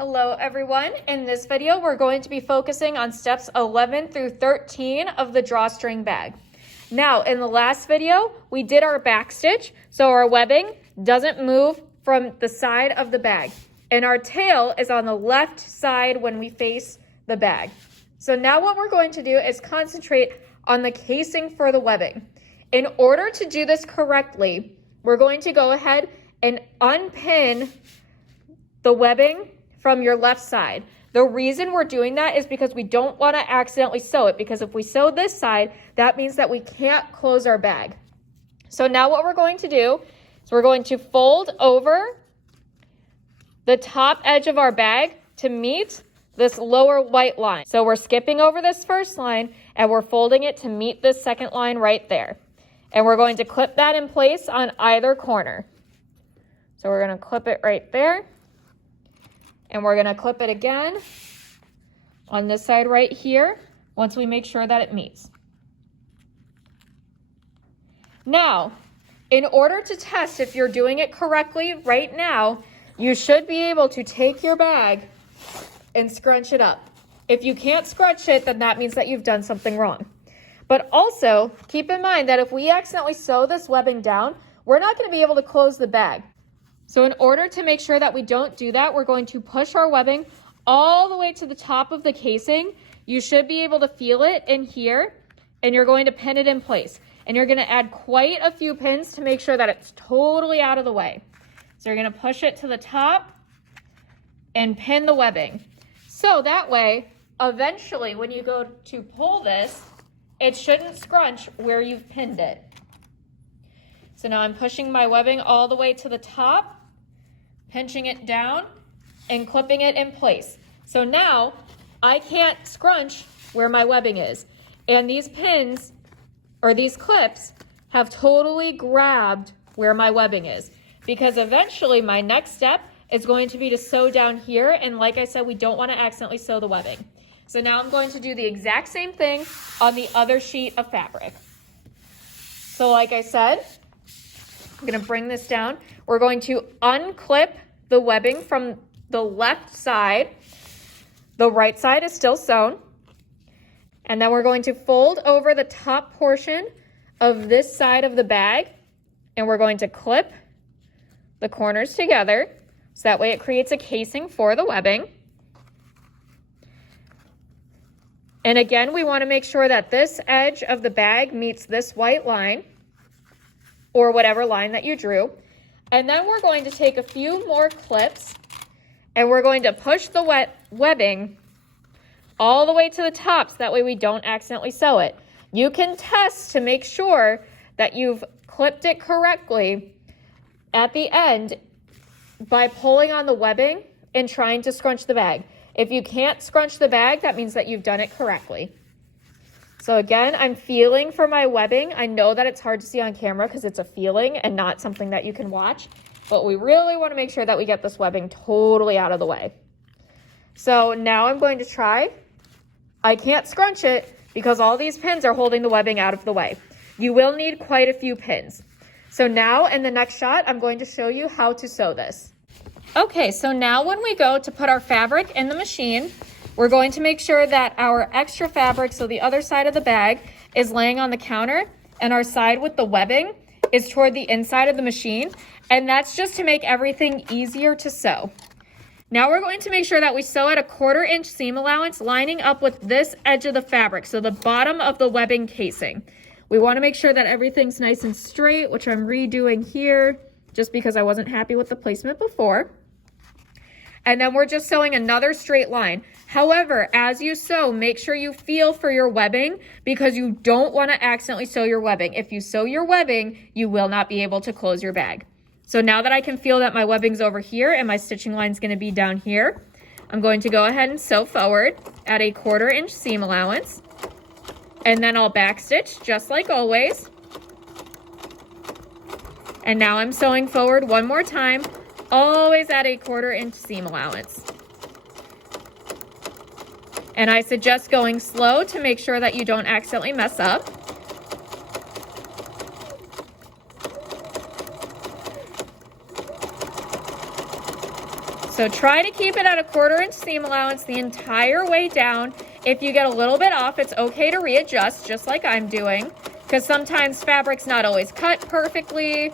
Hello everyone. In this video, we're going to be focusing on steps 11 through 13 of the drawstring bag. Now, in the last video, we did our back stitch, so our webbing doesn't move from the side of the bag. And our tail is on the left side when we face the bag. So now what we're going to do is concentrate on the casing for the webbing. In order to do this correctly, we're going to go ahead and unpin the webbing from your left side. The reason we're doing that is because we don't want to accidentally sew it, because if we sew this side, that means that we can't close our bag. So now what we're going to do is we're going to fold over the top edge of our bag to meet this lower white line. So we're skipping over this first line and we're folding it to meet this second line right there. And we're going to clip that in place on either corner. So we're going to clip it right there. And we're going to clip it again on this side right here once we make sure that it meets. Now, in order to test if you're doing it correctly right now, you should be able to take your bag and scrunch it up. If you can't scrunch it, then that means that you've done something wrong. But also, keep in mind that if we accidentally sew this webbing down, we're not going to be able to close the bag. So in order to make sure that we don't do that, we're going to push our webbing all the way to the top of the casing. You should be able to feel it in here, and you're going to pin it in place. And you're going to add quite a few pins to make sure that it's totally out of the way. So you're going to push it to the top and pin the webbing. So that way, eventually, when you go to pull this, it shouldn't scrunch where you've pinned it. So now I'm pushing my webbing all the way to the top, pinching it down, and clipping it in place. So now I can't scrunch where my webbing is. And these pins, or these clips, have totally grabbed where my webbing is. Because eventually my next step is going to be to sew down here. And like I said, we don't want to accidentally sew the webbing. So now I'm going to do the exact same thing on the other sheet of fabric. So like I said, I'm going to bring this down. We're going to unclip the webbing from the left side. The right side is still sewn. And then we're going to fold over the top portion of this side of the bag. And we're going to clip the corners together. So that way it creates a casing for the webbing. And again, we want to make sure that this edge of the bag meets this white line, or whatever line that you drew. And then we're going to take a few more clips and we're going to push the webbing all the way to the top so that way we don't accidentally sew it. You can test to make sure that you've clipped it correctly at the end by pulling on the webbing and trying to scrunch the bag. If you can't scrunch the bag, that means that you've done it correctly. So again, I'm feeling for my webbing. I know that it's hard to see on camera because it's a feeling and not something that you can watch, but we really want to make sure that we get this webbing totally out of the way. So now I'm going to try. I can't scrunch it because all these pins are holding the webbing out of the way. You will need quite a few pins. So now in the next shot, I'm going to show you how to sew this. Okay, so now when we go to put our fabric in the machine, we're going to make sure that our extra fabric, so the other side of the bag, is laying on the counter, and our side with the webbing is toward the inside of the machine, and that's just to make everything easier to sew. Now we're going to make sure that we sew at a 1/4 inch seam allowance, lining up with this edge of the fabric, so the bottom of the webbing casing. We want to make sure that everything's nice and straight, which I'm redoing here, just because I wasn't happy with the placement before. And then we're just sewing another straight line. However, as you sew, make sure you feel for your webbing because you don't want to accidentally sew your webbing. If you sew your webbing, you will not be able to close your bag. So now that I can feel that my webbing's over here and my stitching line's going to be down here, I'm going to go ahead and sew forward at a 1/4 inch seam allowance. And then I'll backstitch just like always. And now I'm sewing forward one more time, always at a 1/4 inch seam allowance. And I suggest going slow to make sure that you don't accidentally mess up. So try to keep it at a 1/4 inch seam allowance the entire way down. If you get a little bit off, it's okay to readjust, just like I'm doing, because sometimes fabric's not always cut perfectly.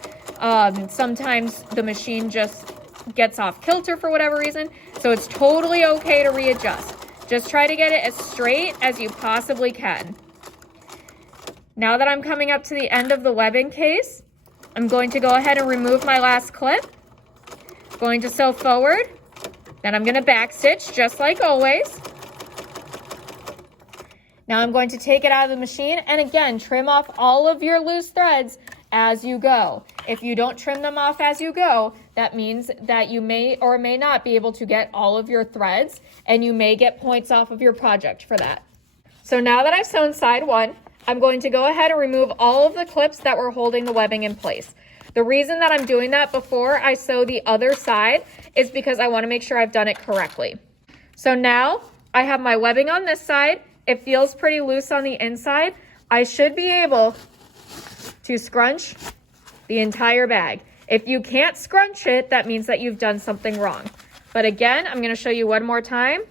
Sometimes the machine just gets off kilter for whatever reason. So it's totally okay to readjust. Just try to get it as straight as you possibly can. Now that I'm coming up to the end of the webbing case, I'm going to go ahead and remove my last clip. Going to sew forward, then I'm going to back stitch just like always. Now I'm going to take it out of the machine and again, trim off all of your loose threads as you go. If you don't trim them off as you go, that means that you may or may not be able to get all of your threads and you may get points off of your project for that. So now that I've sewn side one, I'm going to go ahead and remove all of the clips that were holding the webbing in place. The reason that I'm doing that before I sew the other side is because I want to make sure I've done it correctly. So now I have my webbing on this side. It feels pretty loose on the inside. I should be able to scrunch the entire bag. If you can't scrunch it, that means that you've done something wrong. But again, I'm going to show you one more time.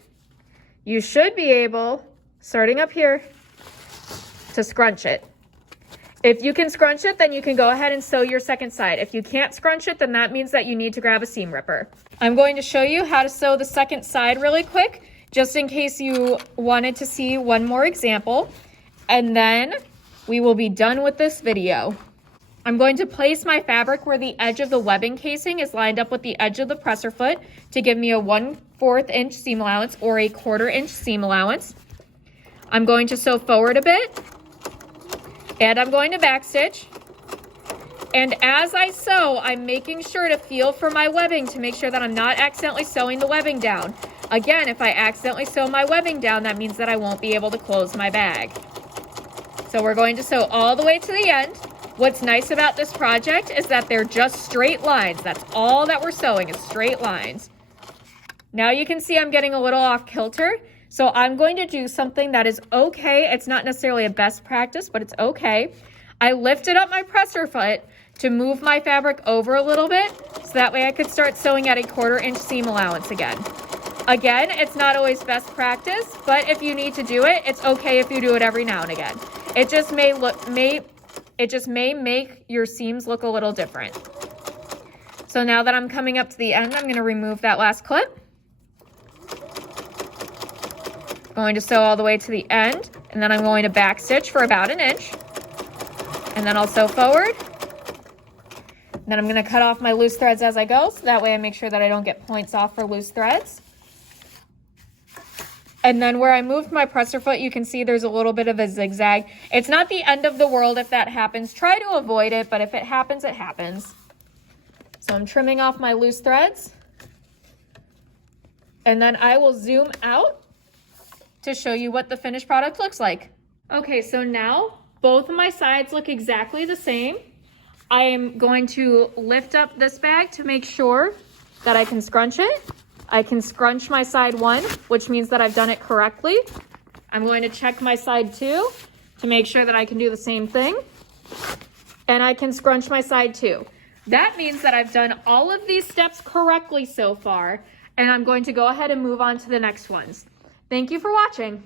You should be able, starting up here, to scrunch it. If you can scrunch it, then you can go ahead and sew your second side. If you can't scrunch it, then that means that you need to grab a seam ripper. I'm going to show you how to sew the second side really quick, just in case you wanted to see one more example. And then we will be done with this video. I'm going to place my fabric where the edge of the webbing casing is lined up with the edge of the presser foot to give me a 1/4 inch seam allowance or a 1/4 inch seam allowance. I'm going to sew forward a bit. And I'm going to backstitch. And as I sew, I'm making sure to feel for my webbing to make sure that I'm not accidentally sewing the webbing down. Again, if I accidentally sew my webbing down, that means that I won't be able to close my bag. So we're going to sew all the way to the end. What's nice about this project is that they're just straight lines. That's all that we're sewing is straight lines. Now you can see I'm getting a little off kilter. So I'm going to do something that is okay. It's not necessarily a best practice, but it's okay. I lifted up my presser foot to move my fabric over a little bit, so that way I could start sewing at a 1/4 inch seam allowance again. Again, it's not always best practice, but if you need to do it, it's okay if you do it every now and again. It just may make your seams look a little different. So now that I'm coming up to the end, I'm going to remove that last clip. Going to sew all the way to the end, and then I'm going to back stitch for about 1 inch, and then I'll sew forward. Then I'm going to cut off my loose threads as I go, so that way I make sure that I don't get points off for loose threads. And then where I moved my presser foot, you can see there's a little bit of a zigzag. It's not the end of the world if that happens. Try to avoid it, but if it happens, it happens. So I'm trimming off my loose threads, and then I will zoom out to show you what the finished product looks like. Okay, so now both of my sides look exactly the same. I am going to lift up this bag to make sure that I can scrunch it. I can scrunch my side one, which means that I've done it correctly. I'm going to check my side two to make sure that I can do the same thing. And I can scrunch my side two. That means that I've done all of these steps correctly so far, and I'm going to go ahead and move on to the next ones. Thank you for watching.